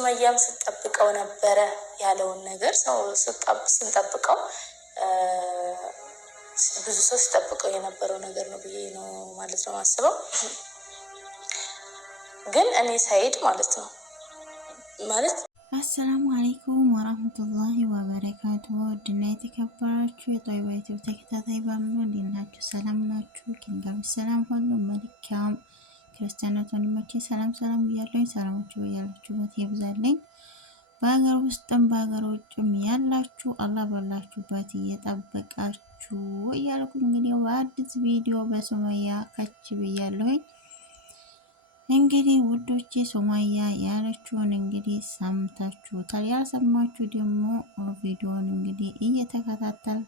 ሱመያም ስትጠብቀው ነበረ ያለውን ነገር ሰው ስንጠብቀው ብዙ ሰው ሲጠብቀው የነበረው ነገር ነው ብዬ ነው ማለት ነው ማስበው። ግን እኔ ሳይድ ማለት ነው ማለት አሰላሙ አለይኩም ወራህመቱላሂ ወበረካቱ። ድና የተከበራችሁ የጦይባ ዩቲዩብ ተከታታይ በሙሉ እንዴት ናችሁ? ሰላም ናችሁ? ከእንጋም ሰላም ሁሉ መልካም ክርስቲያኖች ወንድሞቼ ሰላም እያለኝ ሰላማችሁ ያላችሁበት ይብዛልኝ። በሀገር ውስጥም በሀገር ውጭም ያላችሁ አላህ ባላችሁበት እየጠበቃችሁ እያልኩ እንግዲህ በአዲስ ቪዲዮ በሱመያ ከች ብያለሁኝ። እንግዲህ ውዶቼ ሱመያ ያለችውን እንግዲህ ሰምታችሁታል። ያልሰማችሁ ደግሞ ቪዲዮውን እንግዲህ እየተከታተል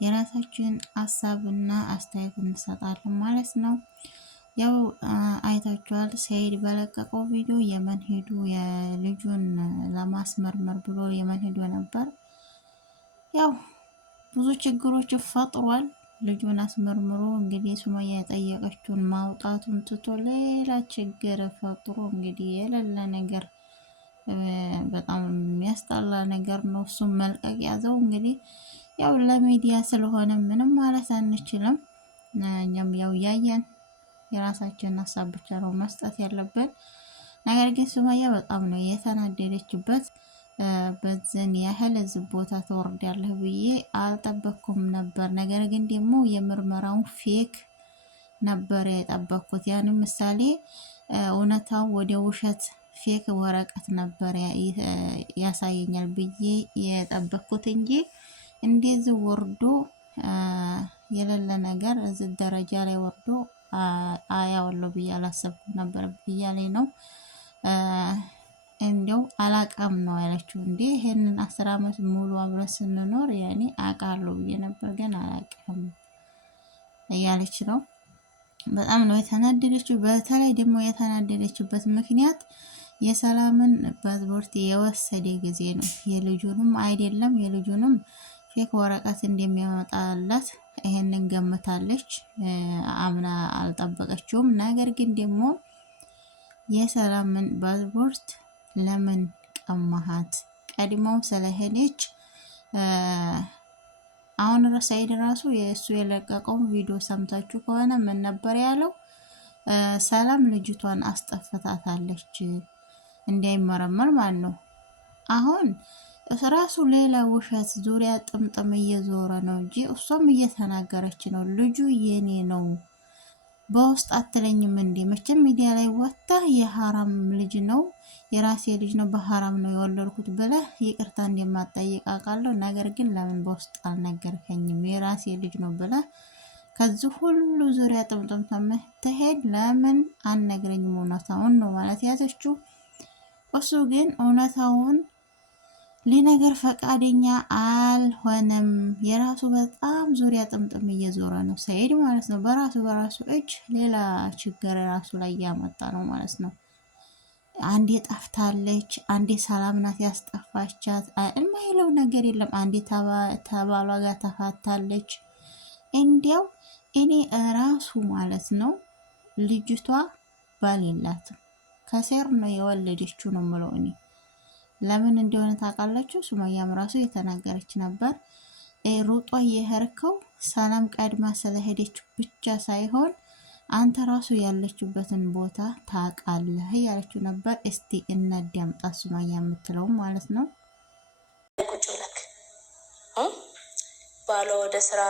የራሳችን ሀሳብና አስተያየት እንሰጣለን ማለት ነው። ያው አይታችኋል፣ ሰይድ በለቀቀው ቪዲዮ የመን ሄዱ የልጁን ለማስመርመር ብሎ የመን ሄዶ ነበር። ያው ብዙ ችግሮች ፈጥሯል። ልጁን አስመርምሮ እንግዲህ ሱመያ የጠየቀችውን ማውጣቱን ትቶ ሌላ ችግር ፈጥሮ እንግዲህ የሌለ ነገር በጣም የሚያስጠላ ነገር ነው። እሱም መልቀቅ ያዘው እንግዲህ ያው ለሚዲያ ስለሆነ ምንም ማለት አንችልም። እኛም ያው ያየን የራሳችንን ሀሳብ ብቻ ነው መስጠት ያለብን። ነገር ግን ሱመያ በጣም ነው የተናደደችበት። በዝን ያህል እዚህ ቦታ ተወርዳለህ ብዬ አልጠበቅኩም ነበር። ነገር ግን ደግሞ የምርመራውን ፌክ ነበር የጠበቅኩት። ያንም ምሳሌ እውነታው ወደ ውሸት ፌክ ወረቀት ነበር ያሳየኛል ብዬ የጠበቅኩት እንጂ እንደዚህ ወርዶ የሌለ ነገር እዚህ ደረጃ ላይ ወርዶ አያወለው ብዬ አላሰብኩም ነበር ብያለኝ ነው። እንዲያው አላቃም ነው ያለችው። እንዴ ይሄንን 10 አመት ሙሉ አብረን ስንኖር ያኔ አቃለሁ ብዬ ነበር ግን አላቅም እያለች ነው። በጣም ነው የተናደደችው። በተለይ ደግሞ የተናደደችበት ምክንያት የሰላምን ፓስፖርት የወሰደ ጊዜ ነው። የልጁንም አይደለም የልጁንም ፌክ ወረቀት እንደሚያመጣላት ይሄንን ገምታለች። አምና አልጠበቀችውም። ነገር ግን ደግሞ የሰላምን ፓስፖርት ለምን ቀማሃት? ቀድሞው ስለሄደች አሁን ሰይድ ራሱ የእሱ የለቀቀው ቪዲዮ ሰምታችሁ ከሆነ ምን ነበር ያለው? ሰላም ልጅቷን አስጠፍታታለች እንዳይመረመር ማለት ነው። አሁን ራሱ ሌላ ውሸት ዙሪያ ጥምጥም እየዞረ ነው እንጂ እሷም እየተናገረች ነው። ልጁ የኔ ነው በውስጥ አትለኝም እንዴ? መቼም ሚዲያ ላይ ወጣ የሐራም ልጅ ነው የራሴ ልጅ ነው በሐራም ነው የወለድኩት ብለህ ይቅርታ እንደማትጠይቅ አውቃለሁ። ነገር ግን ለምን በውስጥ አልነገርከኝም? የራሴ ልጅ ነው ብለህ ከዚህ ሁሉ ዙሪያ ጥምጥም ተመተሄድ ለምን አልነግረኝም? እውነታውን ነው ማለት ያዘችው። እሱ ግን እውነታውን ሊነገር ፈቃደኛ አልሆነም። የራሱ በጣም ዙሪያ ጥምጥም እየዞረ ነው ሰይድ ማለት ነው። በራሱ እጅ ሌላ ችግር ራሱ ላይ እያመጣ ነው ማለት ነው። አንዴ ጠፍታለች፣ አንዴ ሰላም ናት ያስጠፋቻት፣ የማይለው ነገር የለም። አንዴ ተባሏ ጋር ተፋታለች። እንዲያው እኔ ራሱ ማለት ነው ልጅቷ ባል የላትም ከሴር ነው የወለደችው ነው የምለው እኔ። ለምን እንደሆነ ታውቃላችሁ? ሱመያም ራሱ የተናገረች ነበር። ሩጧ የሄርከው ሰላም ቀድማ ስለሄደች ብቻ ሳይሆን አንተ ራሱ ያለችበትን ቦታ ታውቃለህ ያለችው ነበር። እስቲ እናዳምጣ ሱመያ የምትለው ማለት ነው። ቁጭ ብለክ ባሏ ወደ ስራ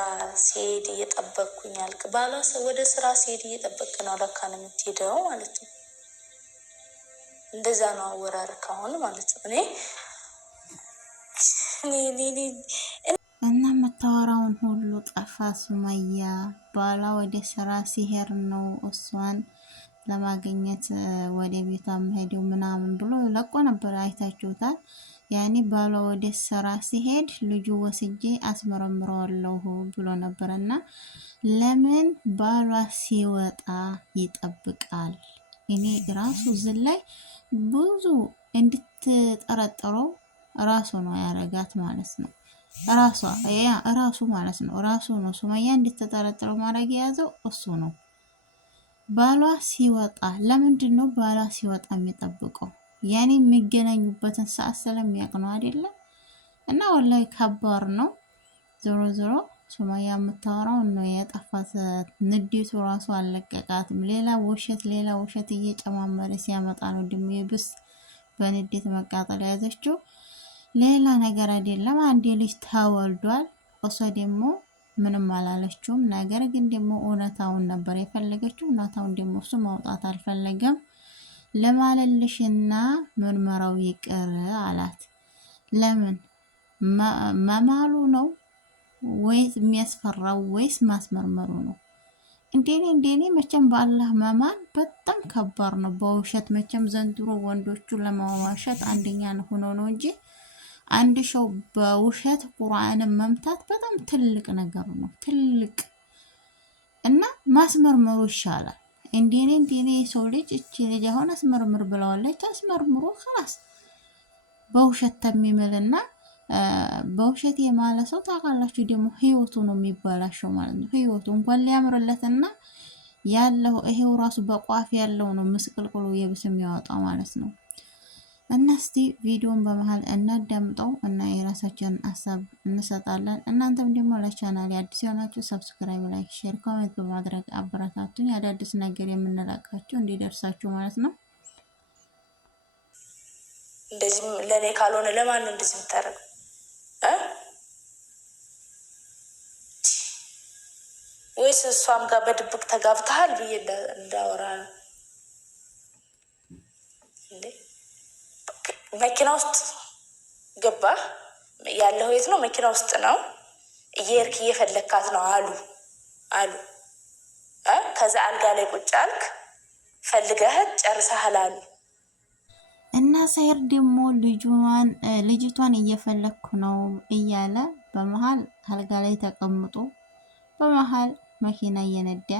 ሲሄድ እየጠበቅኩኝ አልክ። ባሏ ወደ ስራ ሲሄድ እየጠበቅ ነው ለካ ነው የምትሄደው ማለት ነው። እንደዛ ነው አወራረክ አሁን ማለት ነው። እና የምታወራውን ሁሉ ጠፋ ሱመያ። ባሏ ወደ ስራ ሲሄድ ነው እሷን ለማግኘት ወደ ቤቷ መሄደው ምናምን ብሎ ለቆ ነበር፣ አይታችሁታል። ያኔ ባሏ ወደ ስራ ሲሄድ ልጁ ወስጄ አስመረምረዋለሁ ብሎ ነበርና ለምን ባሏ ሲወጣ ይጠብቃል? እኔ ራሱ ዝላይ ብዙ እንድትጠረጥረው ራሱ ነው ያረጋት ማለት ነው። ራሱ ማለት ነው። ራሱ ነው ሱመያ እንድትጠረጥረው ማድረግ የያዘው እሱ ነው። ባሏ ሲወጣ ለምንድን ነው ባሏ ሲወጣ የሚጠብቀው? ያኔ የሚገናኙበትን ሰዓት ስለሚያውቅ ነው አይደለም። እና ወላሂ ከባድ ነው። ዞሮ ዞሮ ሱመያ የምታወራው ነው የጠፋት። ንዴቱ ራሱ አልለቀቃትም። ሌላ ውሸት እየጨማመረ ሲያመጣ ነው ደግሞ የብስ በንዴት መቃጠል የያዘችው። ሌላ ነገር አይደለም። አንድ ልጅ ተወልዷል። እሷ ደግሞ ምንም አላለችውም። ነገር ግን ደግሞ እውነታውን ነበር የፈለገችው። እውነታውን ደግሞ እሱ ማውጣት አልፈለገም። ለማለልሽና ምርመራው ይቅር አላት። ለምን መማሉ ነው ወይስ የሚያስፈራው ወይስ ማስመርመሩ ነው? እንደኔ መቼም በአላህ መማል በጣም ከባድ ነው። በውሸት መቼም ዘንድሮ ወንዶቹ ለማዋሸት አንደኛ ሆኖ ነው እንጂ አንድ ሰው በውሸት ቁርአንን መምታት በጣም ትልቅ ነገር ነው። ትልቅ እና ማስመርመሩ ይሻላል። እንደኔ የሰው ልጅ እቺ ልጅ አሁን አስመርምር ብለዋለች። አስመርምሮ خلاص በውሸት ተሚምልና በውሸት የማለ ሰው ታውቃላችሁ ደግሞ ህይወቱ ነው የሚባላሸው ማለት ነው። ህይወቱ እንኳን ሊያምርለትና ያለው ይሄው ራሱ በቋፍ ያለው ነው ምስቅልቅሉ የብስ የሚያወጣው ማለት ነው። እና እስቲ ቪዲዮን በመሃል እናዳምጠው እና የራሳችንን ሀሳብ እንሰጣለን። እናንተም ደግሞ ለቻናሌ አዲስ የሆናችሁ ሰብስክራይብ፣ ላይክ፣ ሼር፣ ኮሜንት በማድረግ አበረታቱኝ። አዳዲስ ነገር የምንለቃችሁ እንዲደርሳችሁ ማለት ነው። እንደዚህ ለኔ ካልሆነ ለማን ነው እንደዚህ የምታደርገው? ወይስ እሷም ጋር በድብቅ ተጋብተሃል ብዬ እንዳወራ ነው እንዴ? መኪና ውስጥ ገባ ያለው የት ነው? መኪና ውስጥ ነው። እየሄድክ እየፈለካት ነው አሉ። ከዛ አልጋ ላይ ቁጭ አልክ፣ ፈልገህት ጨርሰሃል አሉ። እና ሰይር ደግሞ ልጅቷን እየፈለኩ ነው እያለ በመሃል አልጋ ላይ ተቀምጦ በመሃል መኪና እየነዳ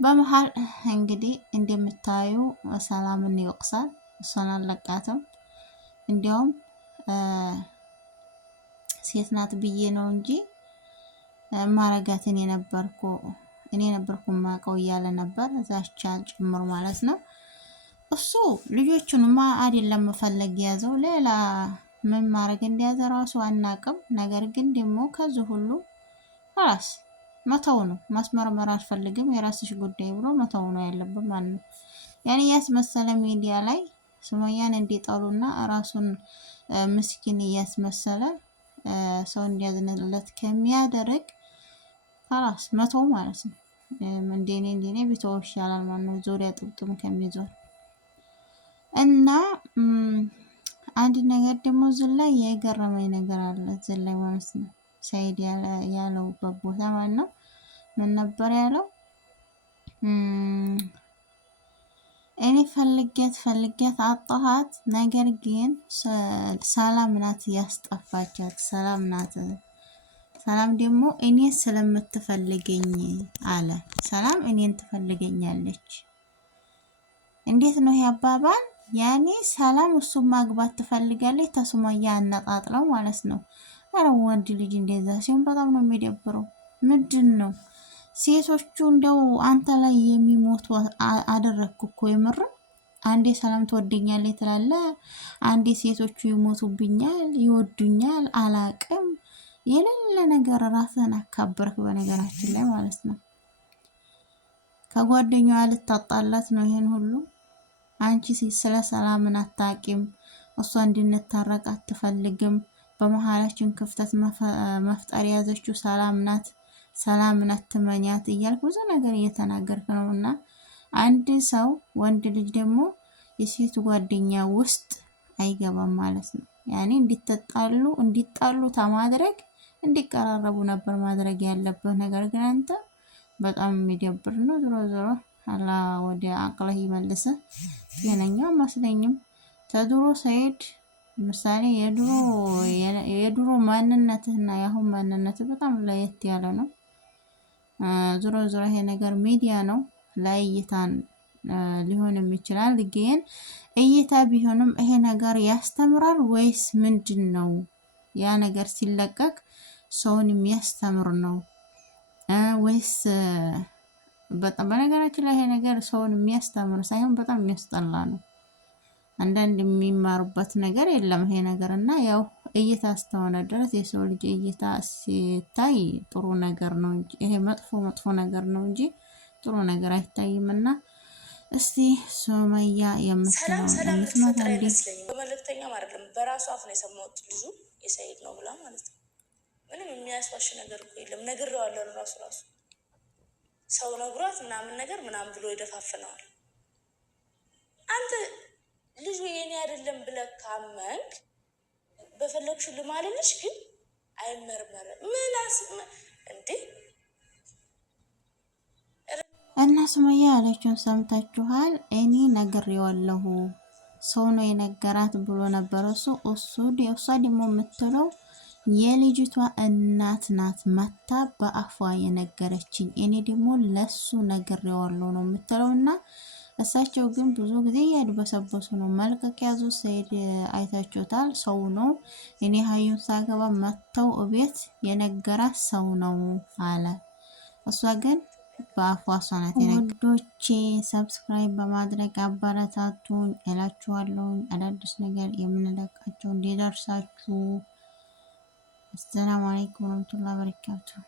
በመሃል እንግዲህ እንደምታዩ ሰላምን ይወቅሳል። እሷን አለቃትም። እንዲያውም ሴት ናት ብዬ ነው እንጂ ማረጋት እኔ ነበርኩ ማቀው እያለ ነበር። ዛቻ ጭምር ማለት ነው። እሱ ልጆቹንማ አይደለም መፈለግ ያዘው፣ ሌላ ምን ማድረግ እንደያዘ ራሱ አናቅም። ነገር ግን ደግሞ ከዚህ ሁሉ ራስ መተው ነው። ማስመርመር አልፈልግም የራስሽ ጉዳይ ብሎ መተው ነው ያለበት ማለት ነው። ያኔ ያስመሰለ ሚዲያ ላይ ሱመያን እንዲጠሉና ራሱን ምስኪን እያስመሰለ ሰው እንዲያዝንለት ከሚያደርግ ራስ መተው ማለት ነው። እንደኔ ቢተው ይሻላል ማለት ነው፣ ዙሪያ ጥብጥም ከሚዞር እና አንድ ነገር ደግሞ ዝላይ የገረመኝ ነገር አለ ዝላይ ማለት ነው። ሰይድ ያለውበት ቦታ ማለት ነው። ምን ነበር ያለው? እኔ ፈልጌት አጣኋት። ነገር ግን ሰላም ናት ያስጠፋቻት። ሰላም ደግሞ እኔ ስለምትፈልገኝ አለ። ሰላም እኔን ትፈልገኛለች። እንዴት ነው ይሄ አባባል? ያኔ ሰላም እሱን ማግባት ትፈልጋለች። ተሱመያ አነጣጥለው ማለት ነው። ኧረ ወንድ ልጅ እንደዛ ሲሆን በጣም ነው የሚደብረው። ምንድን ነው ሴቶቹ እንደው አንተ ላይ የሚሞቱ አደረግኩ እኮ የምር። አንዴ ሰላም ትወደኛለች ትላለ፣ አንዴ ሴቶቹ ይሞቱብኛል፣ ይወዱኛል፣ አላቅም የሌለ ነገር ራስን አካበርክ። በነገራችን ላይ ማለት ነው ከጓደኛዋ ልታጣላት ነው ይሄን ሁሉ። አንቺ ስለ ሰላምን አታቂም፣ እሷ እንድንታረቅ አትፈልግም። በመሀላችን ክፍተት መፍጠር የያዘችው ሰላምን አትመኛት እያልክ ብዙ ነገር እየተናገርክ ነው። እና አንድ ሰው ወንድ ልጅ ደግሞ የሴቱ ጓደኛ ውስጥ አይገባም ማለት ነው። ያኔ እንዲጣሉ ተማድረግ እንዲቀራረቡ ነበር ማድረግ ያለበት። ነገር ግን አንተ በጣም የሚደብር ነው። ዞሮ አላ ወደ አቅለህ ይመልስ። ጤነኛ መስለኝም ተድሮ ሰይድ ምሳሌ የድሮ ማንነትህና የአሁን ማንነትህ በጣም ለየት ያለ ነው። ዞሮ ይሄ ነገር ሚዲያ ነው፣ ለእይታን ሊሆንም ይችላል። ግን እይታ ቢሆንም ይሄ ነገር ያስተምራል ወይስ ምንድን ነው? ያ ነገር ሲለቀቅ ሰውን የሚያስተምር ነው ወይስ? በጣም በነገራችን ላይ ይሄ ነገር ሰውን የሚያስተምር ሳይሆን በጣም የሚያስጠላ ነው። አንዳንድ የሚማሩበት ነገር የለም ይሄ ነገር እና ያው እይታ እስከሆነ ድረስ የሰው ልጅ እይታ ሲታይ ጥሩ ነገር ነው እንጂ ይሄ መጥፎ ነገር ነው እንጂ ጥሩ ነገር አይታይምና እስቲ ሱመያ የምትለው እንስማት አንዴ። በመልእክተኛም አይደለም በራሱ አፍ ነው የሰማሁት ልጁ የሰይድ ነው ብላ ማለት ነው። ምንም የሚያስዋሽ ነገር እኮ የለም። ነግሬዋለሁ ራሱ ሰው ነግሯት ምናምን ነገር ምናምን ብሎ ይደፋፍነዋል። አንተ ልጁ የኔ አይደለም ብለህ ካመንክ በፈለግሽው ልማልልሽ፣ ግን አይመርመርም። ምን እንዴ? እና ሱመያ ያለችውን ሰምታችኋል። እኔ ነግሬዋለሁ ሰው ነው የነገራት ብሎ ነበር እሷ ደግሞ የምትለው የልጅቷ እናት ናት መታ በአፏ የነገረችኝ፣ እኔ ደግሞ ለሱ ነግሬዋለሁ ነው የምትለው። እና እሳቸው ግን ብዙ ጊዜ ያድበሰበሱ ነው። መልቀቅ ያዙ። ሰይድ አይታችሁታል። ሰው ነው እኔ ሀዩን ሳገባ መተው እቤት የነገራት ሰው ነው አለ። እሷ ግን በአፏ ናት የነገረችኝ። ሰብስክራይብ በማድረግ አበረታቱኝ እላችኋለሁ። አዳዲስ ነገር የምንለቃቸው እንዲደርሳችሁ። አሰላሙ አለይኩም ወራህመቱላሂ ወበረካቱሁ።